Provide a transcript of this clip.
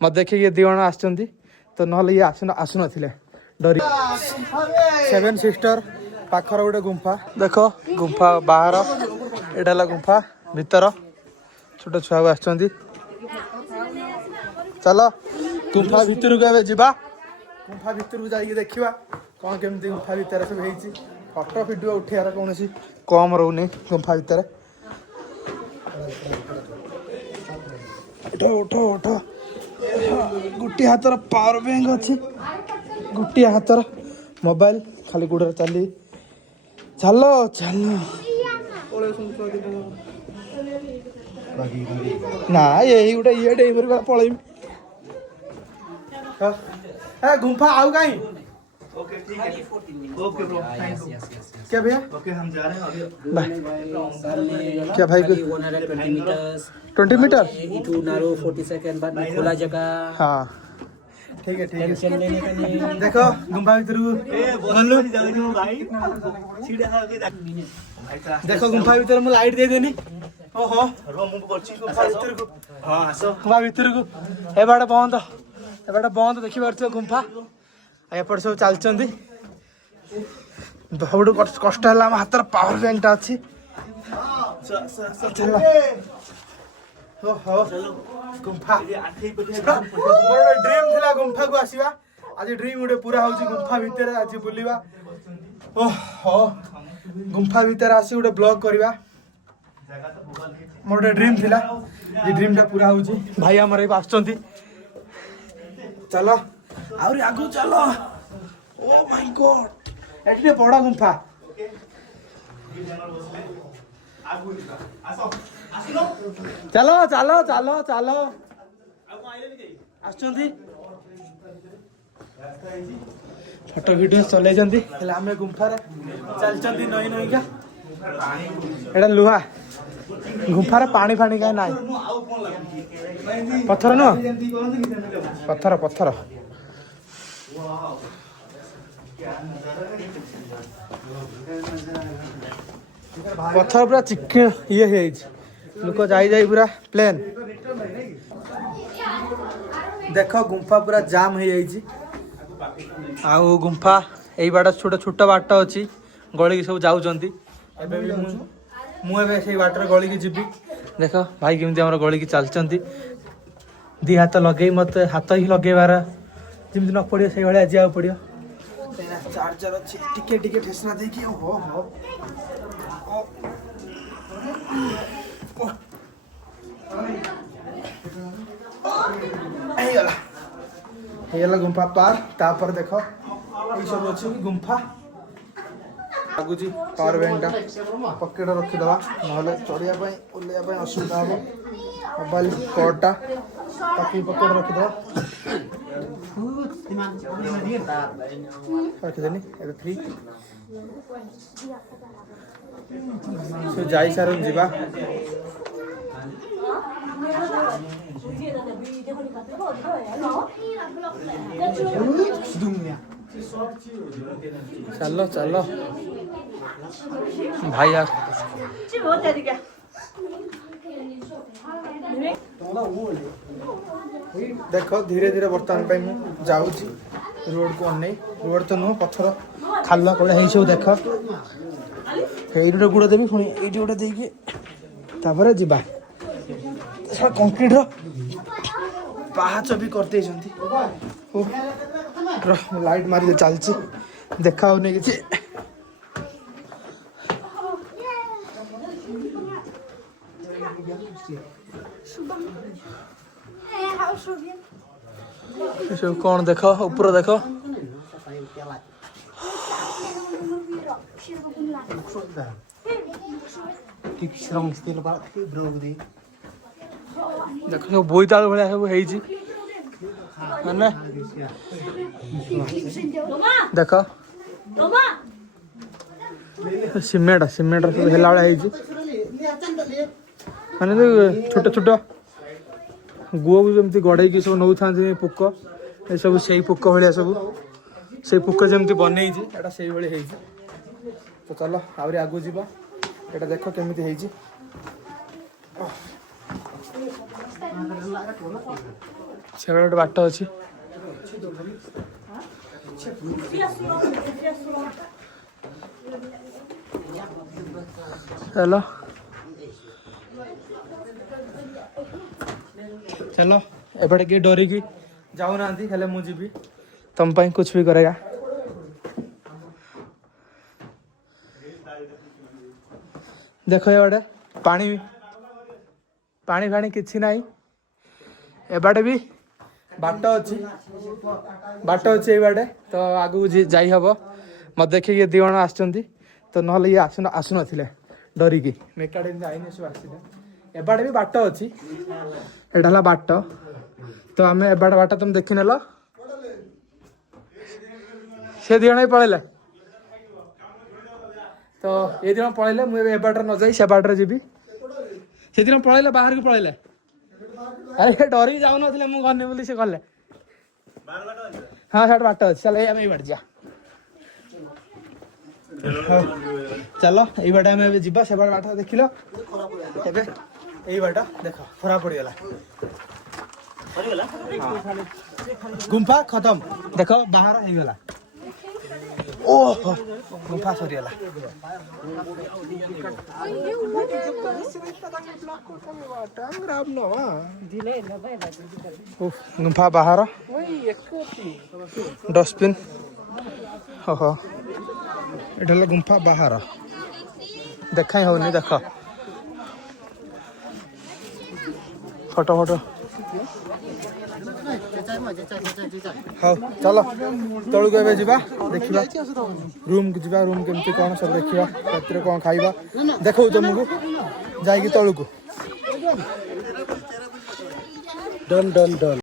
मत देखिए ये दी जन आसुँच तो ना ये आसुन डरी 7 सिस्टर पाखर गोटे गुंफा देख गुंफा बाहर एटा गुंफा भीतर छोट छुआ आस चलो गुंफा भितर को जा गुंफा भितर को जाइए देखा कौन केमती गुंफा भितर सब होती फटो भिडियो उठार कौन कम रोनी गुंफा भितर उठ उठ उठ गोटे हाथर पावर बैंक अच्छी गोटे हाथर मोबाइल खाली गोड़ चली चलो चलो ना यही गोटे ये डेबर पलैमी गुंफा आउ कहीं ओके ठीक है ओके ब्रो क्या भैया ओके हम जा रहे हैं अभी क्या भाई 20 मीटर itu naruh 40 second बाद में खुला जगह हाँ ठीक है टेंशन लेने का नहीं देखो गुंफा भीतर भाई देखो गुंफा भीतर मैं लाइट दे देनी ओहो रूम करछि गुंफा भीतर को हां आसो गुंफा भीतर को ए बाटा बंद देखि पारथि गुंफा एपट सब चलचंदी बहुत कष्ट है हाथ पावर बैंक टा अच्छी गुंफा मोर ड्रीम थिला गुंफा को आसीबा आज ड्रीम गोटे पूरा होची गुंफा भीतर आज बुलिबा ओहो गुंफा भीतर आसी गोटे ब्लॉग करबा मोर ड्रीम थिला ये ड्रीम टा पूरा होची भाई हमर आछंती चलो आउरी आगु चलो ओ माय गॉड एठने बड़ा गुंफा चलो चलो चलो चलो आछंती फोटो वीडियो चले जंती हला हमें गुंफा रे चलचंती नई नई का एडा लुहा गुंफा रे पानी फानी का नाही पत्थर न पत्थर पत्थर पत्थर पूरा चिकन ये है लोक जाई पूरा प्लेन देख गुंफा पूरा जाम हो जाइए आउ गुंफा यही बाट छोट छोट बाट अच्छी गली सब जाऊँगी मुझे बाटर गली की जीवी देख भाई केमती आम गली की चलती दी हाथ लगे मत हाथ ही लगेबार जमी न पड़ो से भाई जाओ पड़ो चार्जर अच्छी टिके टिके ठेसना देखिए हो गुंफा पार तापर देख ये सब अच्छी गुंफा लगुच पावर बैंक पकेट रखीदे ना चढ़ाई ओल्लैया असुविधा हम मोबाइल कॉर्डटा पकेट रखीदे रखीदेनी फ्री से जाई सार जीवा चलो चलो भाई यार देख धीरे धीरे बर्तमान जाऊँगी रोड को अन रोड तो नुह पत्थर खाला कड़ा है सब देख ये गुड़ देवी पुणी ये गोटे देपर जा कंक्रीट पाहाच भी करते लाइट मारी चलची देखा होने कि सब कौन देख ऊपर देख देख सब बोईताल भाया सब देख सीमेंट सीमेंट सब है माने छोट छोट गुआ को जमी गड़े सब नौ था पुक ये सब से पुक भाया सब से पुक जमी बन से भाई तो चलो आहरी आगू जा ये देख केमी से गोटे बाट अच्छी चलो चलो एपटे किए डरिकी जाऊना हेले मुझे तुम पाई कुछ भी करेगा देखो ये पानी पानी फाणी किसी ना एबाटे भी बाट अच्छी ये बाटे तो आगू जाई हम मत देखिए ये दिवन आसुँच तो ना ये आसु ना डरिकी मेकाडे जाइने सब आसते एबाटे भी बाट अच्छी एटा बाट तो आम एबाटे बाट तुम देखी नेल से दिवन पलैला तो ये दिन पलैले मुझे बाटर न जाई से बाटर जी से दिन पलैला बाहर को पलैला अरे डर जाऊ ना मुझे बोली से गले हाँ साठ बाट अच्छे चल ये बाट जा चलो ये बाट आम जा से बाट देख लो ये बाट देख खराब पड़गला गुंफा खत्म देख बाहर हो गला ओह गुंफा सरीगला गुंफा बाहर डस्टबिन ओहो ये गुंफा बाहर देखा होनी देख फोटो फोटो हाँ चलो तलू के देखा रूम को जा रूम केमती कौन सब देखा रातिर कौन खाइबा देखो तुमको जाइए तलू को डन डन डन